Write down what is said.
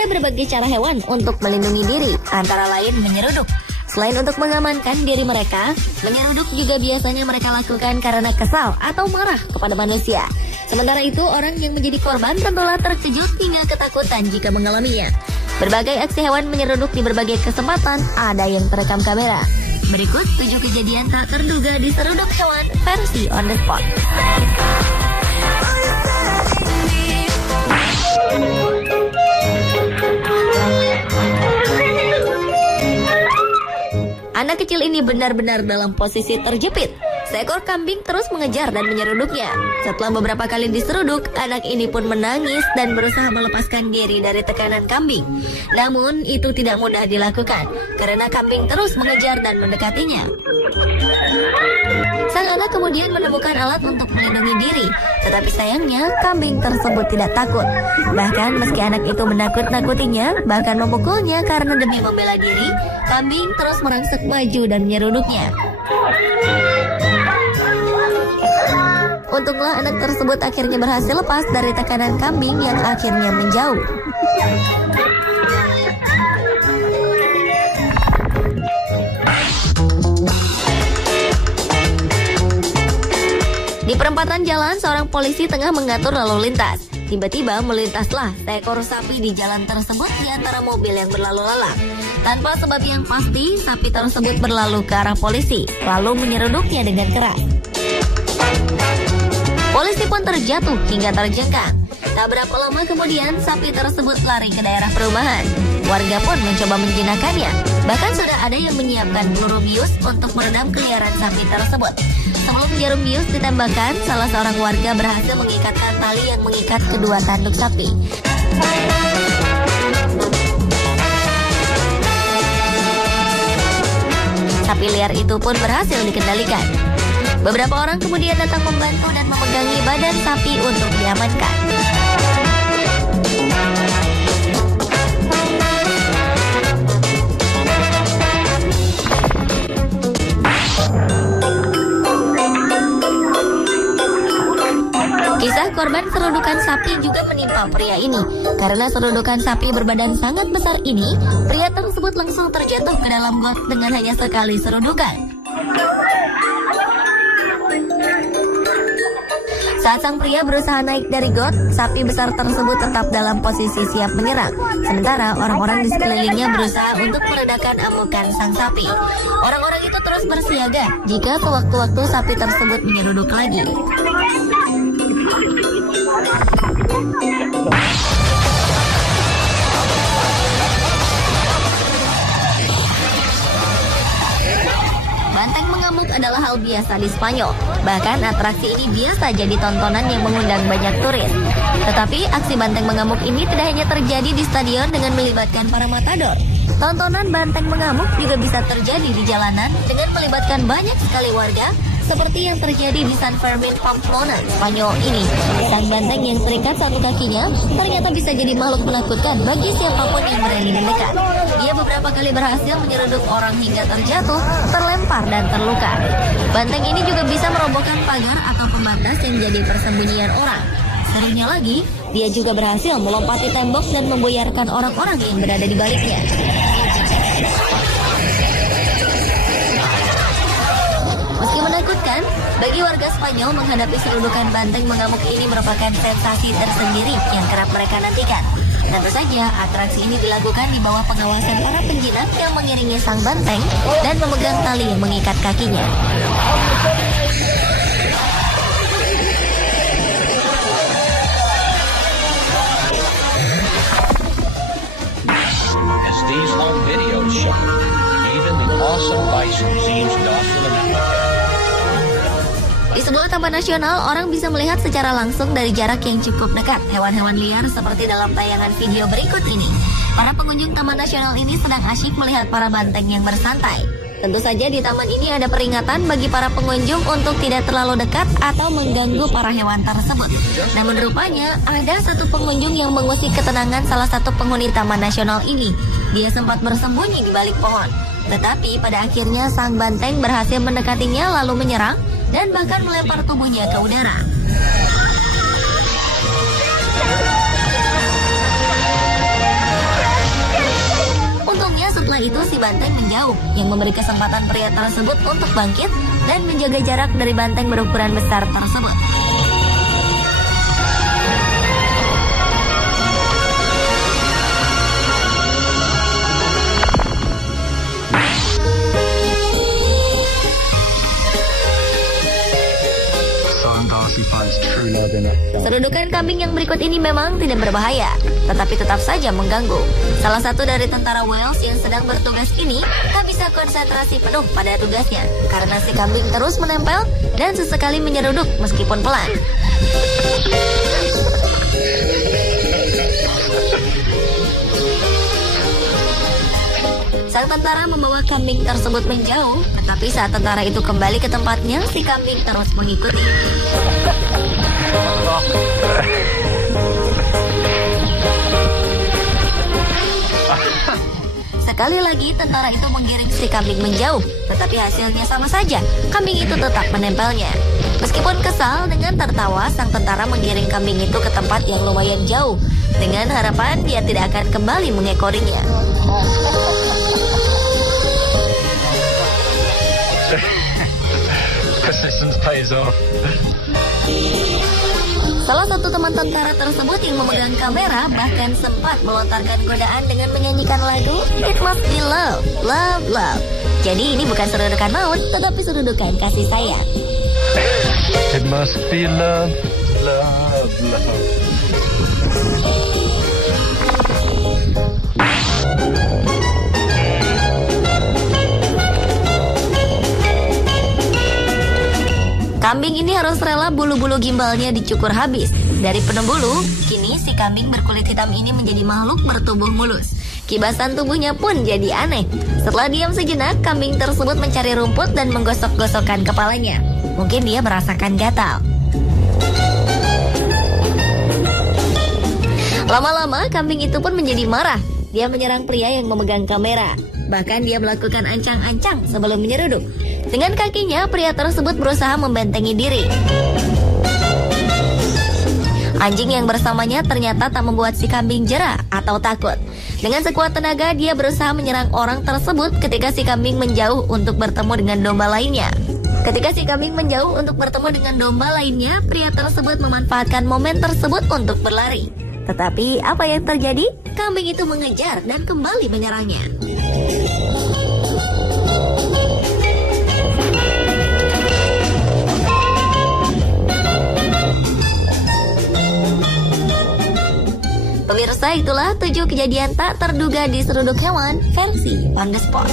Ada berbagai cara hewan untuk melindungi diri, antara lain menyeruduk. Selain untuk mengamankan diri mereka, menyeruduk juga biasanya mereka lakukan karena kesal atau marah kepada manusia. Sementara itu, orang yang menjadi korban tentulah terkejut hingga ketakutan jika mengalaminya. Berbagai aksi hewan menyeruduk di berbagai kesempatan ada yang terekam kamera. Berikut 7 kejadian tak terduga diseruduk hewan versi on the spot. Anak kecil ini benar-benar dalam posisi terjepit. Seekor kambing terus mengejar dan menyeruduknya. Setelah beberapa kali diseruduk, anak ini pun menangis dan berusaha melepaskan diri dari tekanan kambing. Namun, itu tidak mudah dilakukan karena kambing terus mengejar dan mendekatinya. Sang anak kemudian menemukan alat untuk melindungi diri, tetapi sayangnya kambing tersebut tidak takut. Bahkan meski anak itu menakut-nakutinya, bahkan memukulnya karena demi membela diri, kambing terus merangsek maju dan menyeruduknya. Untunglah anak tersebut akhirnya berhasil lepas dari tekanan kambing yang akhirnya menjauh. Di perempatan jalan, seorang polisi tengah mengatur lalu lintas. Tiba-tiba melintaslah seekor sapi di jalan tersebut di antara mobil yang berlalu lalang. Tanpa sebab yang pasti, sapi tersebut berlalu ke arah polisi, lalu menyeruduknya dengan keras. Polisi pun terjatuh hingga terjengkang. Tak berapa lama kemudian, sapi tersebut lari ke daerah perumahan. Warga pun mencoba menjinakkannya. Bahkan sudah ada yang menyiapkan peluru bius untuk meredam keliaran sapi tersebut. Sebelum jarum bius ditembakkan, salah seorang warga berhasil mengikatkan tali yang mengikat kedua tanduk sapi. Sapi liar itu pun berhasil dikendalikan. Beberapa orang kemudian datang membantu dan memegangi badan sapi untuk diamankan. Kisah korban serudukan sapi juga menimpa pria ini. Karena serudukan sapi berbadan sangat besar ini, pria tersebut langsung terjatuh ke dalam got dengan hanya sekali serudukan. Saat sang pria berusaha naik dari got, sapi besar tersebut tetap dalam posisi siap menyerang. Sementara orang-orang di sekelilingnya berusaha untuk meredakan amukan sang sapi. Orang-orang itu terus bersiaga jika sewaktu-waktu sapi tersebut menyeruduk lagi. Banteng mengamuk adalah hal biasa di Spanyol. Bahkan atraksi ini biasa jadi tontonan yang mengundang banyak turis. Tetapi aksi banteng mengamuk ini tidak hanya terjadi di stadion dengan melibatkan para matador. Tontonan banteng mengamuk juga bisa terjadi di jalanan dengan melibatkan banyak sekali warga, seperti yang terjadi di San Fermin, Pamplona, Spanyol ini. Sang banteng yang terikat satu kakinya ternyata bisa jadi makhluk menakutkan bagi siapapun yang berani mendekat. Ia beberapa kali berhasil menyeruduk orang hingga terjatuh, terlempar, dan terluka. Banteng ini juga bisa merobohkan pagar atau pembatas yang jadi persembunyian orang. Serunya lagi, dia juga berhasil melompati tembok dan membuyarkan orang-orang yang berada di baliknya. Meski menakutkan, bagi warga Spanyol menghadapi serudukan banteng mengamuk ini merupakan sensasi tersendiri yang kerap mereka nantikan. Tentu saja, atraksi ini dilakukan di bawah pengawasan para penjinak yang mengiringi sang banteng dan memegang tali yang mengikat kakinya. As these home videos show, even the awesome bison seems docile enough. Di sebuah taman nasional, orang bisa melihat secara langsung dari jarak yang cukup dekat hewan-hewan liar seperti dalam tayangan video berikut ini. Para pengunjung taman nasional ini sedang asyik melihat para banteng yang bersantai. Tentu saja di taman ini ada peringatan bagi para pengunjung untuk tidak terlalu dekat atau mengganggu para hewan tersebut. Namun rupanya ada satu pengunjung yang mengusik ketenangan salah satu penghuni taman nasional ini. Dia sempat bersembunyi di balik pohon. Tetapi pada akhirnya sang banteng berhasil mendekatinya lalu menyerang dan bahkan melempar tubuhnya ke udara. Setelah itu si banteng menjauh, yang memberi kesempatan pria tersebut untuk bangkit dan menjaga jarak dari banteng berukuran besar tersebut. Serudukan kambing yang berikut ini memang tidak berbahaya, tetapi tetap saja mengganggu. Salah satu dari tentara Wales yang sedang bertugas ini tak bisa konsentrasi penuh pada tugasnya karena si kambing terus menempel dan sesekali menyeruduk meskipun pelan. Sang tentara membawa kambing tersebut menjauh, tetapi saat tentara itu kembali ke tempatnya, si kambing terus mengikuti. Sekali lagi tentara itu menggiring si kambing menjauh, tetapi hasilnya sama saja, kambing itu tetap menempelnya. Meskipun kesal, dengan tertawa sang tentara menggiring kambing itu ke tempat yang lumayan jauh, dengan harapan dia tidak akan kembali mengekorinya. Persistence pays off. Salah satu teman tentara tersebut yang memegang kamera bahkan sempat melontarkan godaan dengan menyanyikan lagu It Must Be Love, Love, Love. Jadi ini bukan serudukan maut, tetapi serudukan kasih sayang. It must be love, love, love. Kambing ini harus rela bulu-bulu gimbalnya dicukur habis. Dari penuh bulu, kini si kambing berkulit hitam ini menjadi makhluk bertubuh mulus. Kibasan tubuhnya pun jadi aneh. Setelah diam sejenak, kambing tersebut mencari rumput dan menggosok-gosokkan kepalanya. Mungkin dia merasakan gatal. Lama-lama, kambing itu pun menjadi marah. Dia menyerang pria yang memegang kamera. Bahkan dia melakukan ancang-ancang sebelum menyeruduk. Dengan kakinya, pria tersebut berusaha membentengi diri. Anjing yang bersamanya ternyata tak membuat si kambing jera atau takut. Dengan sekuat tenaga, dia berusaha menyerang orang tersebut ketika si kambing menjauh untuk bertemu dengan domba lainnya. Ketika si kambing menjauh untuk bertemu dengan domba lainnya, pria tersebut memanfaatkan momen tersebut untuk berlari. Tetapi apa yang terjadi? Kambing itu mengejar dan kembali menyerangnya. Pemirsa, itulah 7 kejadian tak terduga di seruduk hewan versi on the spot.